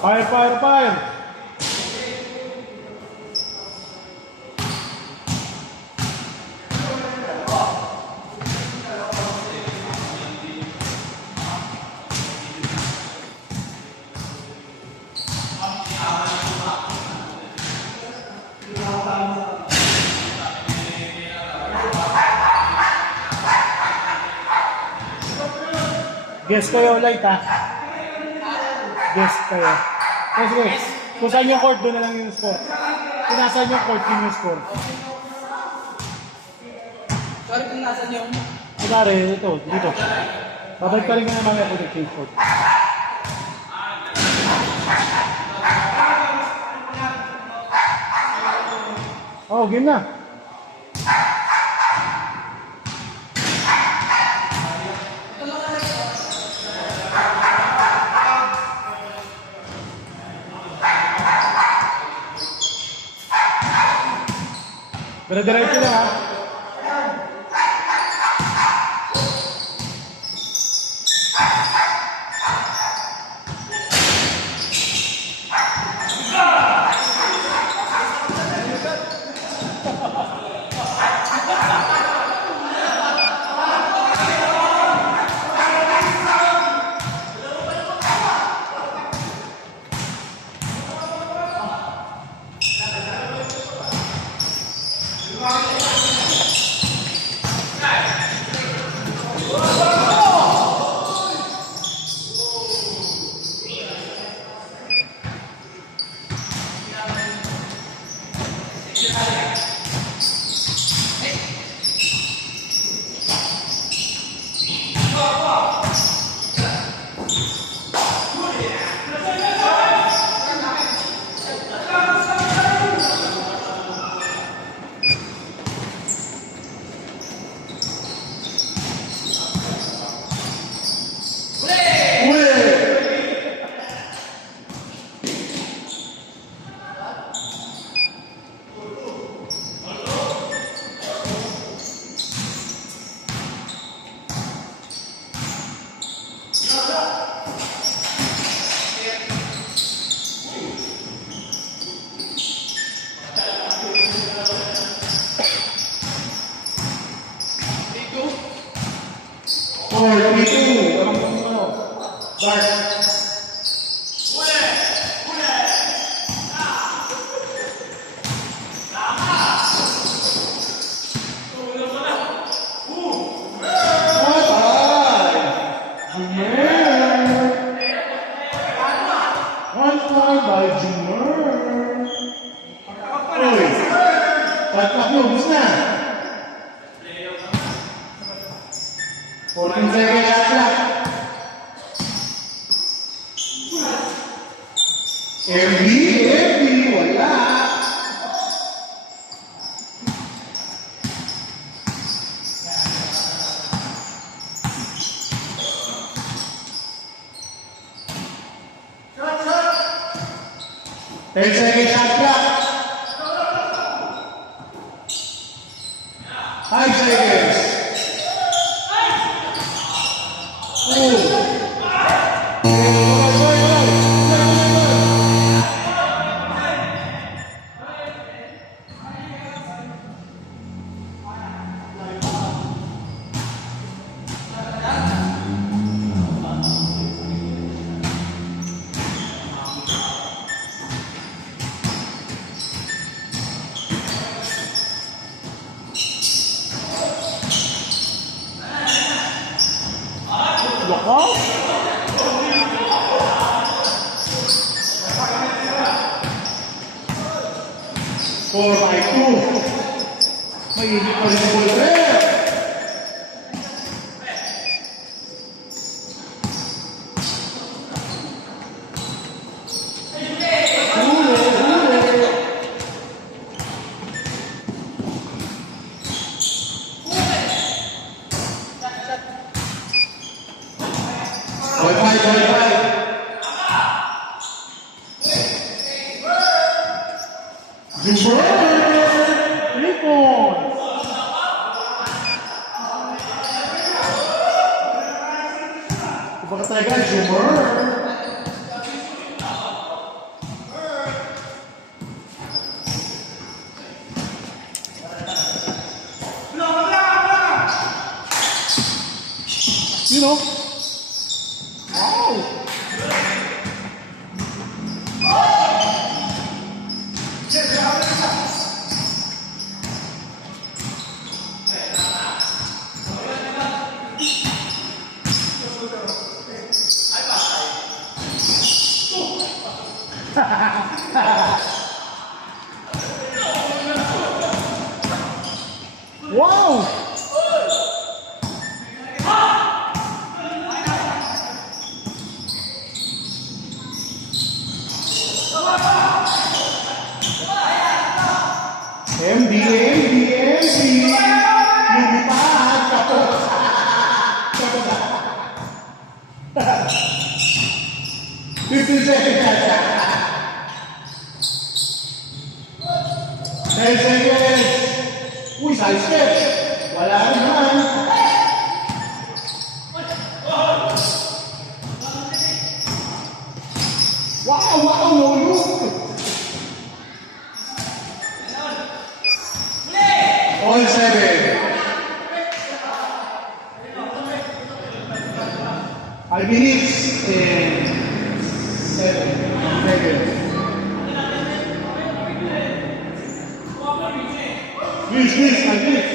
Fire, fire, fire! Guess kayo ulit ha. Guess kayo. Sige. Kung saan yung court, doon na lang yung score. Kung nasaan yung court, yun yung score. Sorry kung nasan yung... Kunwari, ito, dito. Babalik pa rin ka na mamaya kung nag-change court. Oh, game na. Pero diretso na ha. Wow! MD, lumipad kapos. 15 seconds. 10 seconds. Uy, side step. Wala naman. Wow, no look. All 7. I minutes and 7 seconds. Please, I please.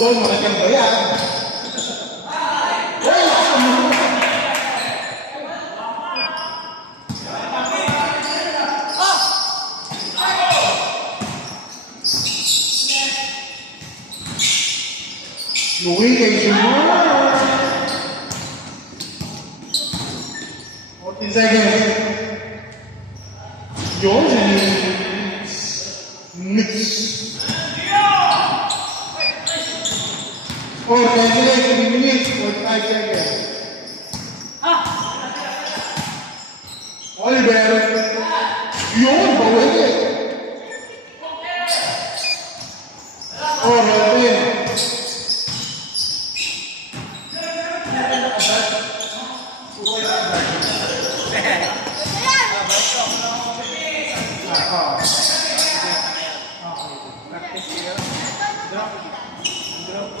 Doon, malaking ba yan? Louis kay Simon. 14 seconds. Yun, mix. Or 10 minutes, 45 seconds. Oliver. Yun, bawal eh. Or 10.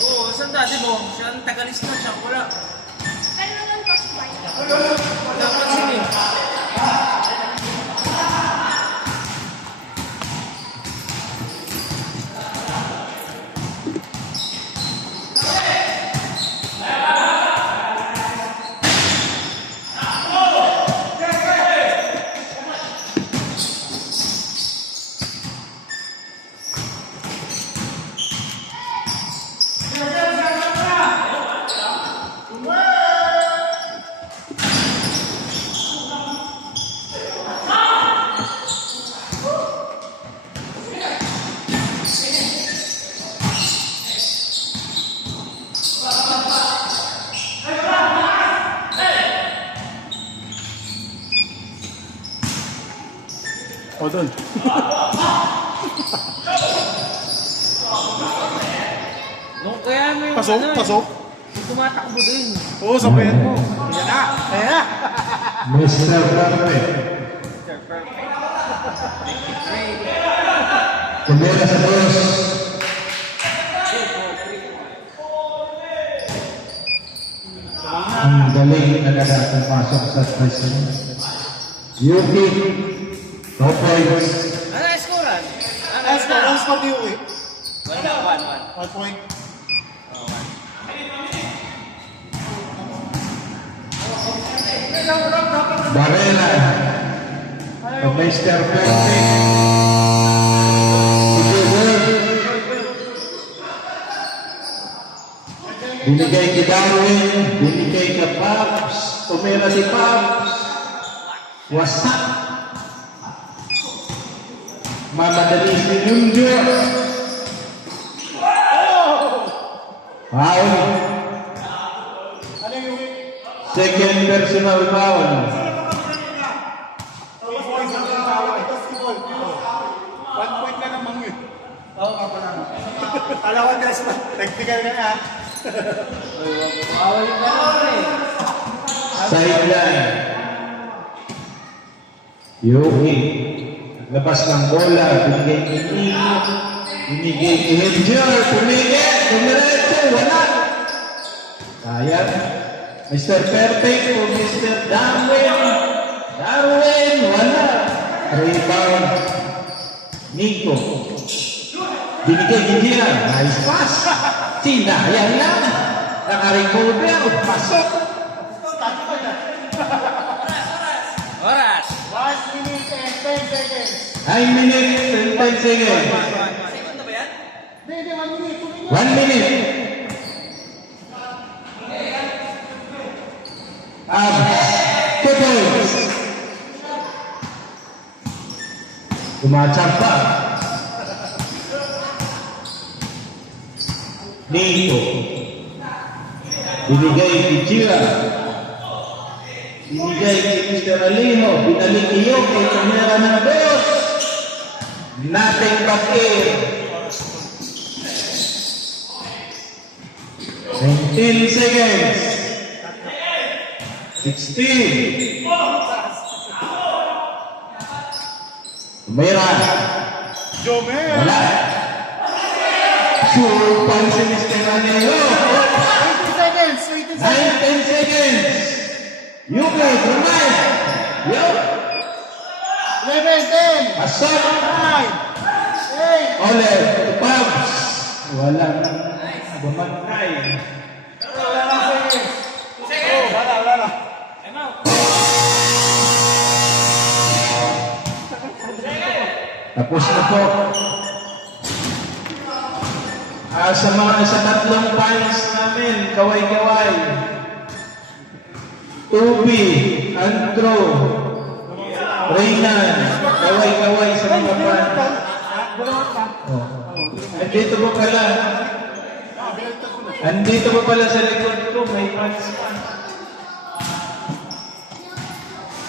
Oo, saan dati mo? Siya ang tagalis na siya, wala. Pero naman ko siya. Dapat sige. O, doon. No, kaya mo yung Pasok, ano, pasok. yung tumatakbo din. Oo, sabayan mo. Ayan na. Ayan na. Mr. Perfect. Kumera sa dos. Ang galing talaga pumasok sa prison. Yuki, 2 points. Ano ang scorean? Ang score niyo eh. 1-1. 1 point. Barela, Mr. Perfect. Binigay kay Darwin, binigay kay Paps, tumira si Paps. Wasak. Mamadali si Nunjo. Foul. Ano yung Second personal foul. points ang tawag? Ito si Paul. Kala ko Desmond, technical ka na. Bawal yung gano'n eh. Sideline. Yuki. Labas ng bola. Binigay kay Nico. Binigay kay Hedger. Tumigil. Tumiretso. Wala. Sayang. Mr. Perfect o Mr. Darwin. Darwin. Wala. Rebound. Nico. Binigay kay Hedger. Nice pass. Sinayang lang. Naka-recover. Pasok. Oras. 1 minute and 10 seconds. 9 minutes and 10 seconds. Second na ba yan? Hindi, 1 minute. 1 minute. Two points. Tumachamba. Nico. Binigay kay Gira. Binigay kay Mr. Alijo. Binalik iyo kay Camera ng dos. Nothing but air. 19 seconds. 16. Tumira. Jomer. Wala. Sure pan si Mr. Alijo. 18 seconds. 18 seconds. 19 seconds. Yuki, tonight. Yo. 11, 10, Asap. 9, 8. Ole, Pabs. Wala nang bumantay. Wala na seconds. Oh, wala na. Time out. Tapos na po. Sa tatlong fans namin, kaway-kaway. Tubi, Andro, Reynan, kaway-kaway sa mga fans. Oh. Andito po pala. Andito po pala sa likod ko, may fans pa.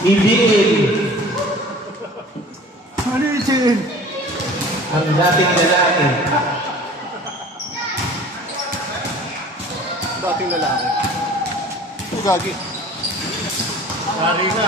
BBL, Ano yung chin? ang dating lalaki. Dating lalaki. Ito gagi. Sorry na.